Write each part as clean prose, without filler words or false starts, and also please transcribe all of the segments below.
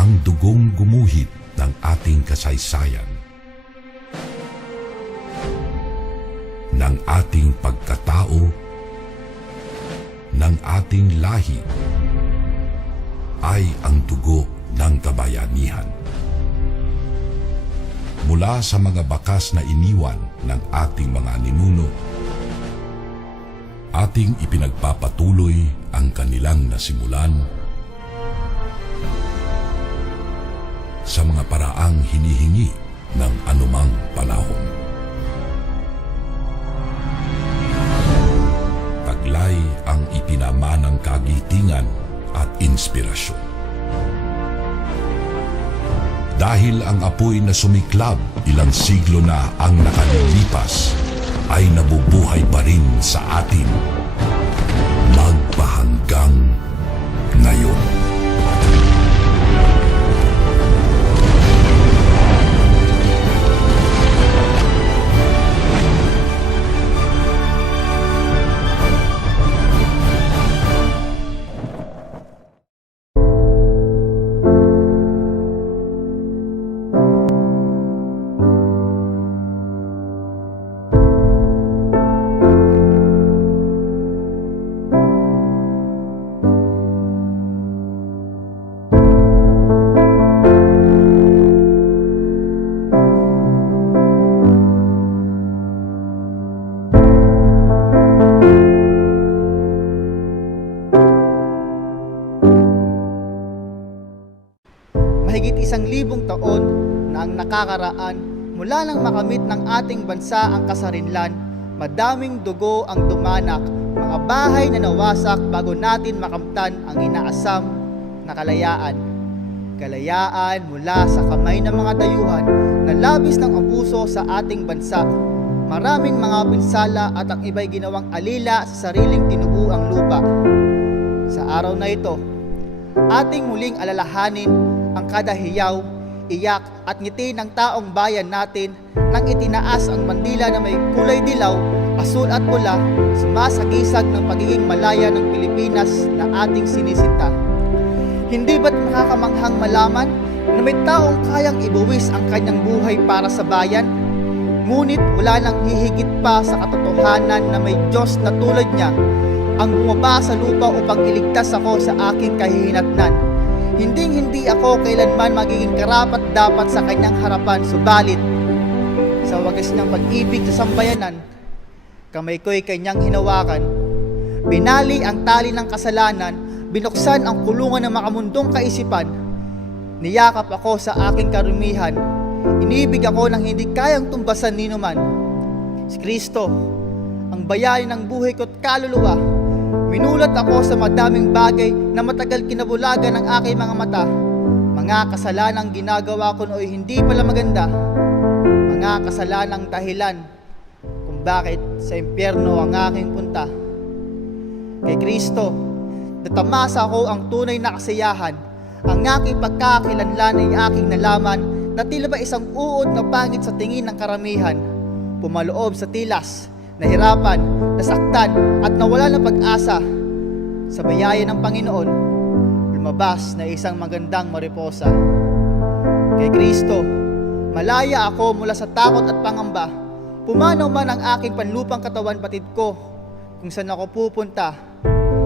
ang dugong gumuhit ng ating kasaysayan, ng ating pagkatao, ng ating lahi, ay ang dugo ng kabayanihan. Mula sa mga bakas na iniwan ng ating mga ninuno, ating ipinagpapatuloy ang kanilang nasimulan sa mga paraang hinihingi ng anumang panahon. Taglay ang ipinamanang kagitingan at inspirasyon. Dahil ang apoy na sumiklab ilang siglo na ang nakalilipas ay nabubuhay pa rin sa atin magpahanggang ngayon. Mahigit 1,000 taon na ang nakakaraan mula nang makamit ng ating bansa ang kasarinlan. Madaming dugo ang dumanak, mga bahay na nawasak bago natin makamtan ang inaasam na kalayaan. Kalayaan mula sa kamay ng mga dayuhan na labis ng abuso sa ating bansa. Maraming mga pinsala at ang iba'y ginawang alila sa sariling tinubuang lupa. Sa araw na ito, ating muling alalahanin ang kada hiyaw, iyak at ngiti ng taong bayan natin nang itinaas ang bandila na may kulay dilaw, asul at pula, sumasagisag ng pagiging malaya ng Pilipinas na ating sinisinta. Hindi ba't makakamanghang malaman na may taong kayang ibuwis ang kanyang buhay para sa bayan? Ngunit wala nang hihigit pa sa katotohanan na may Diyos na tulad niya ang bumaba sa lupa upang iligtas ako sa aking kahihinatnan. Hindi ako kailanman magiging karapat-dapat sa kanyang harapan, subalit sa wagas niyang pag-ibig sa sambayanan, kamay ko'y kanyang hinawakan. Binali ang tali ng kasalanan, binuksan ang kulungan ng makamundong kaisipan. Niyakap ako sa aking karumihan, inibig ako ng hindi kayang tumbasan ninuman. Si Kristo, ang bayani ng buhay ko't kaluluwa. Minulat ako sa madaming bagay na matagal kinabulagan ng aking mga mata. Mga kasalanang ginagawa ko nooy hindi pala maganda. Mga kasalanang dahilan kung bakit sa impyerno ang aking punta. Kay Kristo, natamasa ko ang tunay na kasiyahan. Ang aking pagkakakilanlan ay aking nalaman na tila ba isang uod na pangit sa tingin ng karamihan. Pumaloob sa tilas, nahirapan, nasaktan at nawala ng pag-asa. Sa bayaya ng Panginoon, lumabas na isang magandang mariposa. Kay Kristo, malaya ako mula sa takot at pangamba. Pumanaw man ang aking panlupang katawan, batid ko kung saan ako pupunta,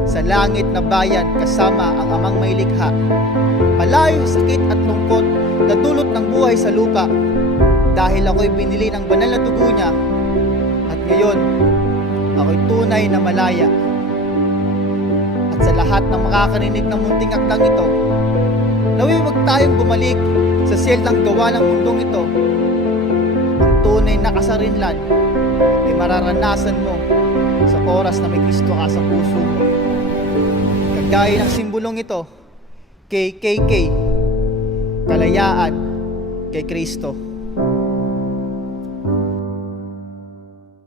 sa langit na bayan kasama ang amang may likha. Malayo sa sakit at lungkot na dulot ng buhay sa lupa, dahil ako'y pinili ng banal na dugo niya. At ngayon, ako'y tunay na malaya. At sa lahat ng makakarinig ng munting akdang ito, naway wag tayong bumalik sa siyeltang gawa ng mundong ito. Ang tunay na kasarinlan ay mararanasan mo sa oras na may Kristo ka sa puso mo. Kagaya ng simbolong ito, KKK, kalayaan kay Kristo.